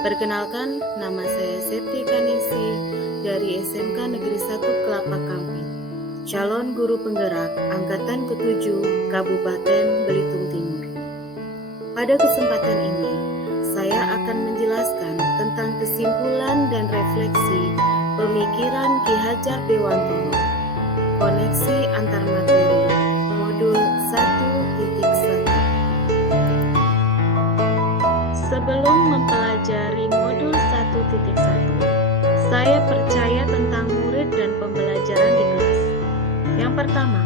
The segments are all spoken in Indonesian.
Perkenalkan, nama saya Septi Kanisi dari SMK Negeri 1 Kelapa Kamping, calon guru penggerak Angkatan ke-7 Kabupaten Belitung Timur. Pada kesempatan ini, saya akan menjelaskan tentang kesimpulan dan refleksi pemikiran Ki Hajar Dewantoro, koneksi antar materi, modul 1.1. Sebelum mempelajari modul 1.1, saya percaya tentang murid dan pembelajaran di kelas. Yang pertama,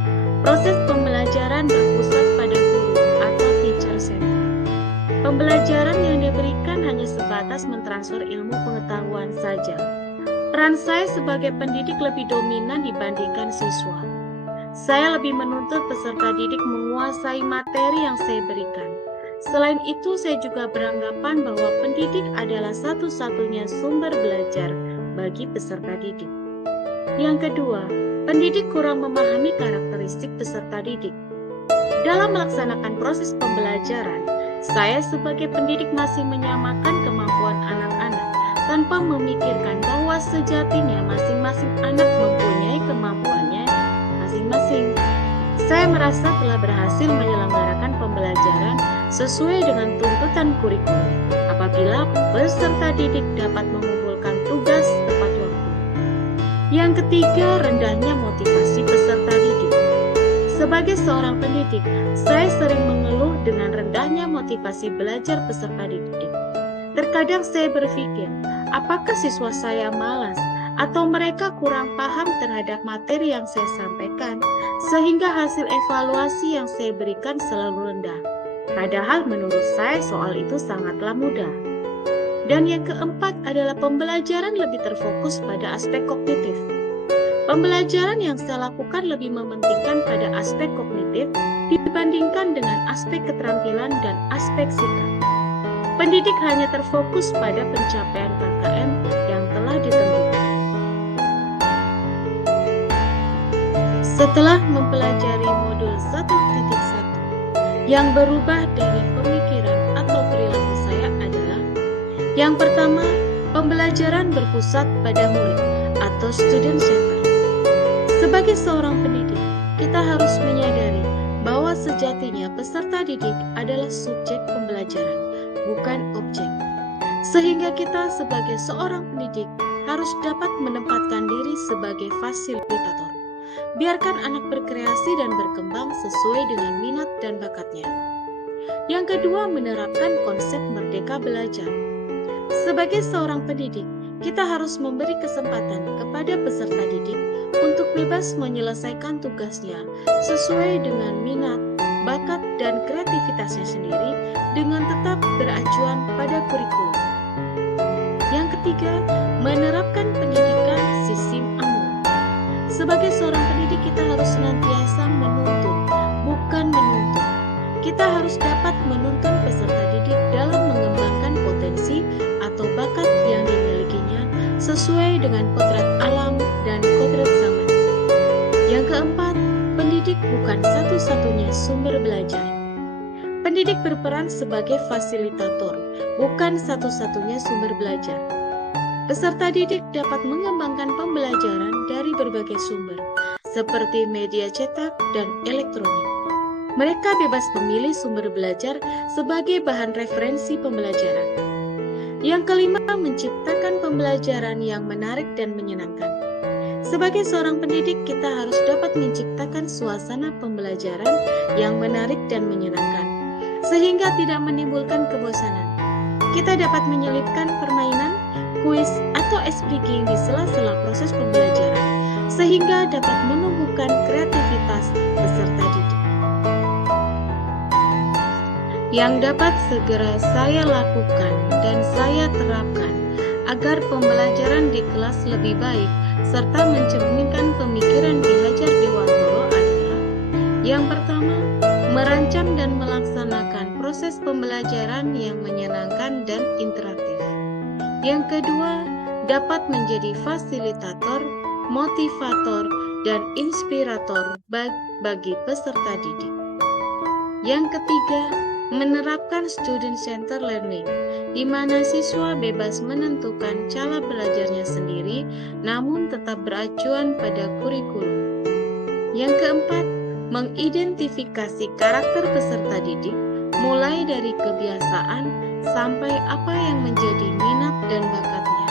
proses pembelajaran berpusat pada guru atau teacher center. Pembelajaran yang diberikan hanya sebatas mentransfer ilmu pengetahuan saja. Peran saya sebagai pendidik lebih dominan dibandingkan siswa. Saya lebih menuntut peserta didik menguasai materi yang saya berikan. Selain itu, saya juga beranggapan bahwa pendidik adalah satu-satunya sumber belajar bagi peserta didik. Yang kedua, pendidik kurang memahami karakteristik peserta didik. Dalam melaksanakan proses pembelajaran, saya sebagai pendidik masih menyamakan kemampuan anak-anak tanpa memikirkan bahwa sejatinya masing-masing anak mempunyai kemampuannya masing-masing. Saya merasa telah berhasil menyelenggarakan pembelajaran sesuai dengan tuntutan kurikulum apabila peserta didik dapat mengumpulkan tugas tepat waktu. Yang ketiga, rendahnya motivasi peserta didik. Sebagai seorang pendidik, saya sering mengeluh dengan rendahnya motivasi belajar peserta didik. Terkadang saya berpikir, apakah siswa saya malas atau mereka kurang paham terhadap materi yang saya sampaikan, sehingga hasil evaluasi yang saya berikan selalu rendah. Padahal menurut saya soal itu sangatlah mudah. Dan yang keempat adalah pembelajaran lebih terfokus pada aspek kognitif. Pembelajaran yang saya lakukan lebih mementingkan pada aspek kognitif dibandingkan dengan aspek keterampilan dan aspek sikap. Pendidik hanya terfokus pada pencapaian KKM yang telah ditentukan. Setelah mempelajari modul 1.1, yang berubah dari pemikiran atau perilaku saya adalah: yang pertama, pembelajaran berpusat pada murid atau student center. Sebagai seorang pendidik, kita harus menyadari bahwa sejatinya peserta didik adalah subjek pembelajaran, bukan objek. Sehingga kita sebagai seorang pendidik harus dapat menempatkan diri sebagai fasilitator. Biarkan anak berkreasi dan berkembang sesuai dengan minat dan bakatnya. Yang kedua, menerapkan konsep merdeka belajar. Sebagai seorang pendidik, kita harus memberi kesempatan kepada peserta didik untuk bebas menyelesaikan tugasnya sesuai dengan minat, bakat, dan kreativitasnya sendiri dengan tetap beracuan pada kurikulum. Yang ketiga, menerapkan pendidikan sistem AMU. Sebagai seorang pendidik, kita harus senantiasa menuntun, bukan menuntut. Kita harus dapat menuntun peserta didik dalam mengembangkan potensi atau bakat yang dimilikinya sesuai dengan kodrat alam dan kodrat zaman. Yang keempat, pendidik bukan satu-satunya sumber belajar. Pendidik berperan sebagai fasilitator, bukan satu-satunya sumber belajar. Peserta didik dapat mengembangkan pembelajaran dari berbagai sumber, seperti media cetak dan elektronik. Mereka bebas memilih sumber belajar sebagai bahan referensi pembelajaran. Yang kelima, menciptakan pembelajaran yang menarik dan menyenangkan. Sebagai seorang pendidik, kita harus dapat menciptakan suasana pembelajaran yang menarik dan menyenangkan, sehingga tidak menimbulkan kebosanan. Kita dapat menyelipkan permainan, kuis, atau ice breaking di sela-sela proses pembelajaran, sehingga dapat menumbuhkan kreativitas peserta didik. Yang dapat segera saya lakukan dan saya terapkan agar pembelajaran di kelas lebih baik serta mencerminkan pemikiran Ki Hajar Dewantoro adalah: yang pertama, merancang dan melaksanakan proses pembelajaran yang menyenangkan dan interaktif. Yang kedua, dapat menjadi fasilitator, motivator, dan inspirator bagi peserta didik. Yang ketiga, menerapkan student-centered learning, di mana siswa bebas menentukan cara belajarnya sendiri, namun tetap beracuan pada kurikulum. Yang keempat, mengidentifikasi karakter peserta didik, mulai dari kebiasaan sampai apa yang menjadi minat dan bakatnya.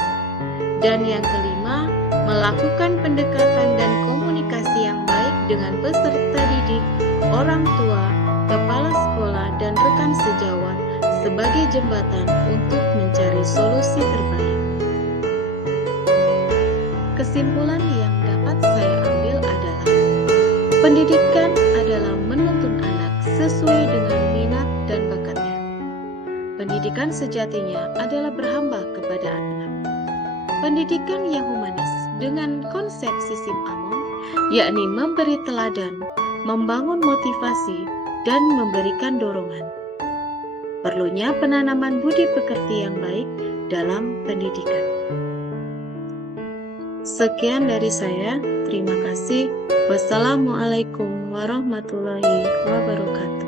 Dan yang kelima, melakukan pendekatan dan komunikasi yang baik dengan peserta didik, orang tua, kepala sekolah, dan rekan sejawat sebagai jembatan untuk mencari solusi terbaik. Kesimpulan yang dapat saya ambil adalah pendidikan adalah menuntun anak sesuai dengan minat dan bakatnya. Pendidikan sejatinya adalah berhamba kepada anak. Pendidikan yang humanis dengan konsep Sisim Amon, yakni memberi teladan, membangun motivasi, dan memberikan dorongan. Perlunya penanaman budi pekerti yang baik dalam pendidikan. Sekian dari saya, terima kasih. Wassalamualaikum warahmatullahi wabarakatuh.